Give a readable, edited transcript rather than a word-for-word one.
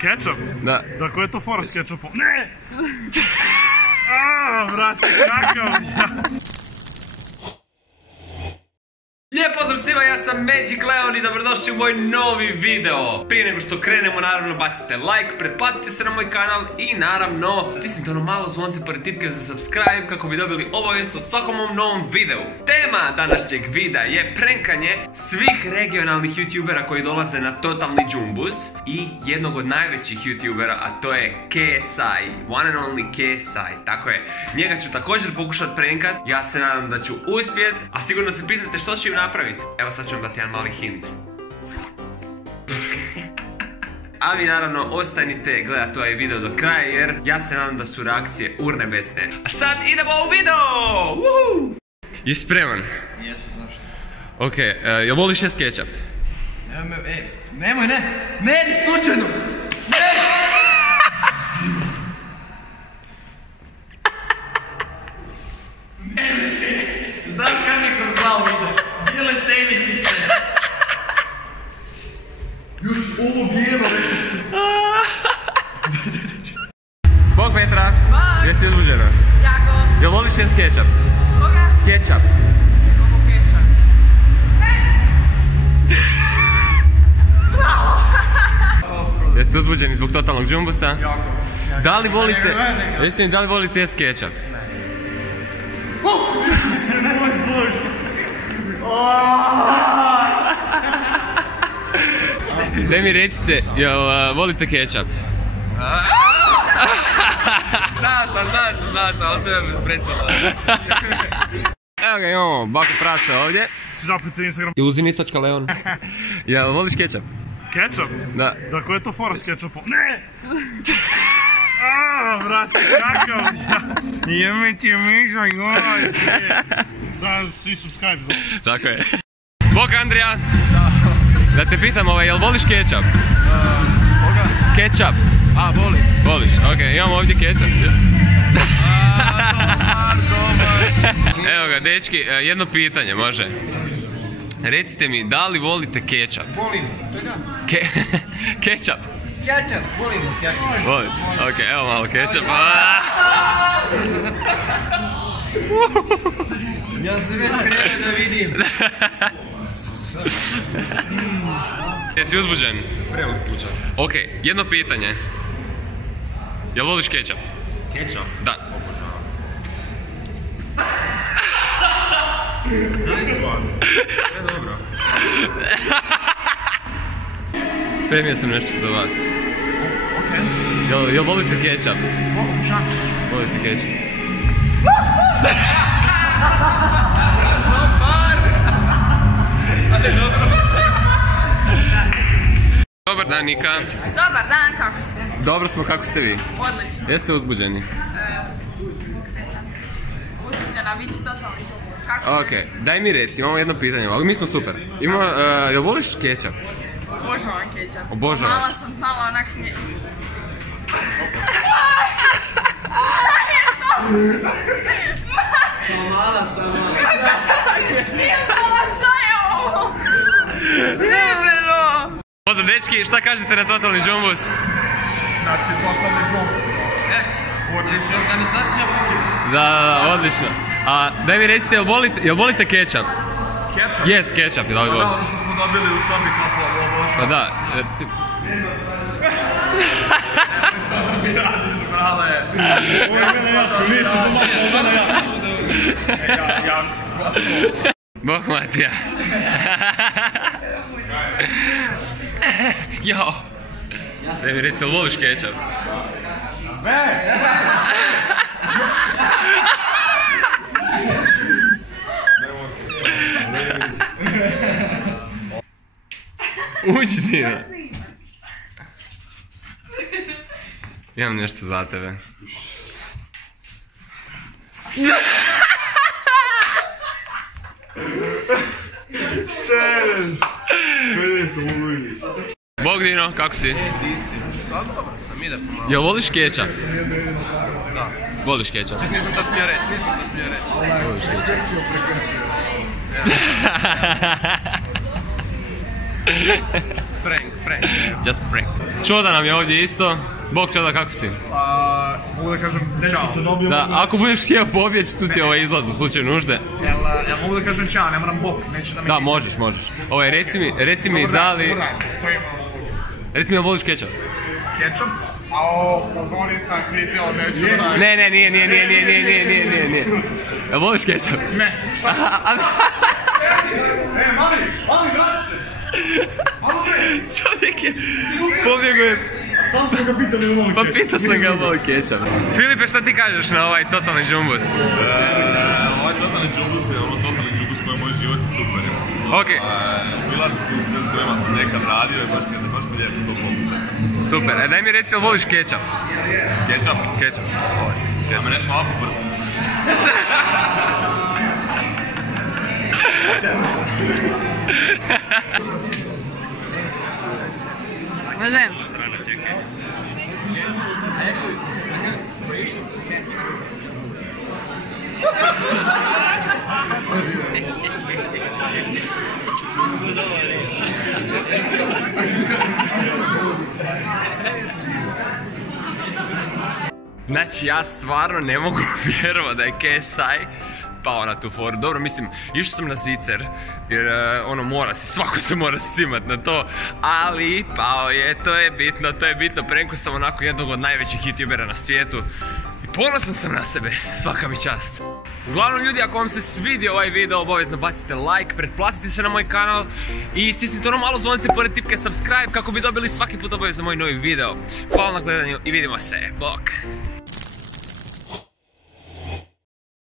Ketchup? Da. Da, koja je to fora s ketchupom? Ne! Aaaa, brate, kakav ja. Lijep pozdrav svima, ja sam Magic Leon i dobrodošli u moj novi video. Prije nego što krenemo, naravno bacite like, pretplatite se na moj kanal i naravno stisnite ono malo zvonce pored tipke za subscribe kako bi dobili obavijest o svakom mom novom videu. Tema današnjeg videa je prankanje svih regionalnih youtubera koji dolaze na totalni džumbus i jednog od najvećih youtubera, a to je KSI, one and only KSI, tako je. Njega ću također pokušat prankat, ja se nadam da ću uspjet, a sigurno se pitate što ću im napraviti. Evo sad ću vam dati jedan mali hint. A vi naravno ostanite gledati ovaj video do kraja jer ja se nadam da su reakcije urnebesne. A sad idemo u video! Woohoo! Jesi spreman? Jesam, zašto? Ok, jel voliš jest ketchup? Nemoj, ne! Ne, slučajno! Znam kad mi kroz glavu ide. Bijele tenisice. Još ovo bijelo rekao. Bog Petra! Bog! Jesi uzbuđena? Jako. Jel voliš jest ketchup? Koga? Ketchup. Kako ketchup? Bravo! Jeste uzbuđeni zbog totalnog džumbusa? Jako. Da li volite... Ne. Jeste mi, da li volite jest ketchup? Moj Bože. Daj mi recite, jel volite ketchup? Znao sam, ali sve me precala. Evo ga, imamo baku prasa ovdje. Si zapite Instagram. Iluzinist.leon. Jel voliš ketchup? Ketchup? Da. Da, koja je to fora s ketchupom? Ne! Aaaa, brate, kakav ja. Jeme ti mižo, joj. Sad svi subscribe za ovo. Tako je. Bok Andrija! Da te pitam, jel voliš ketchup? Koga? Ketchup. A, volim. Voliš, ok, imamo ovdje ketchup. Dobar. Evo ga, dečki, jedno pitanje može. Recite mi, da li volite ketchup? Volim. Čega? Ketchup. Ketchup, volim ketchup. Volim, ok, evo malo ketchup. Ja se već krenem da vidim. Jesi uzbuđen? Preuzbuđen. Ok, jedno pitanje. Jel voliš ketchup? Ketchup? Da. Nice one. Sve dobro. Spremio sam nešto za vas. Ok. Jel volite ketchup? Volim šak. Volite ketchup? Dobar dan, Nika. Dobar dan, kako ste? Dobro smo, kako ste vi? Odlično. Jeste uzbuđeni? Uzbuđena, bit će totalni džumbus. Kako Ok, ste? daj mi reci, imamo jedno pitanje, ali mi smo super. Jel voliš ketchup? Obožavam ketchup. Obožavaš? Mala sam znala onak nje... Mala sam. Kako sam se snimala, šta je ovo? Jebeno! Pozdrav dečki, šta kažete na totalni džumbus? Znači, totalni džumbus. Jesi organizacija buke? Da, odlično. A daj mi recite, jel volite ketchup? Ketchup? Jest, ketchup, da li Da, volite? ono što smo dobili u sobi kako ovo bošta. Pa da. Mi radim, brale. Ovo je mene jako, nisi pomakao, ovo je mene jako. Bog Matija. Jo. Daj mi reci, jel voliš ketchup? Uđi ti. Imam nešto za tebe. Sereš. Kada je to uvijek? Bog Dino, kako si? Di si? Da, dobro sam, ide pomalo. Jel voliš ketchup? Da. Voliš ketchup? Čak nisam to smio reći. Voliš ketchup? Prank. prank. Just a prank. Čoda nam je ovdje isto. Bog Čoda, kako si? Mogu da kažem čao. Da, ako budeš htio pobjeći, tu ti je ovaj izlaz u slučaju nužde. Jel mogu da kažem čao, ne moram bok, neće da mi... Da, možeš. Reci mi da li... Reci mi da voliš kečap? Kečap? A ovo, pozvoni sam kripio, neću da... Ne, nije. Jel voliš kečap? Ne, šta? Mali, vrati se! Čovjek je pobjegao je... Sam sam ga pitao ne voli kečap. Pa pitao sam ga voli kečap. Filipe, šta ti kažeš na ovaj totalni džumbus? Ovaj totalni džumbus je ono totalni džumbus koji je moj život i super je. Ok. Bila su sve s kojima sam nekad radio i baš mi lijepo to mogu srca. Super, daj mi reci jel voliš kečap? Kečap? Kečap. A me nešto malo povrti. Može? Znači ja stvarno ne mogu vjerovati da je KSI pao na tu foru. Dobro, mislim, išao sam na zicer, jer ono mora se, svako se mora scimat na to, ali pao je, to je bitno, prenku sam onako jednog od najvećih youtubera na svijetu i ponosan sam na sebe, svaka mi čast. Uglavnom ljudi, ako vam se svidio ovaj video, obavezno bacite like, pretplatite se na moj kanal i stisnite ono malo zvonce pored tipke subscribe kako bi dobili svaki put obavezno moj novi video. Hvala na gledanju i vidimo se, bok!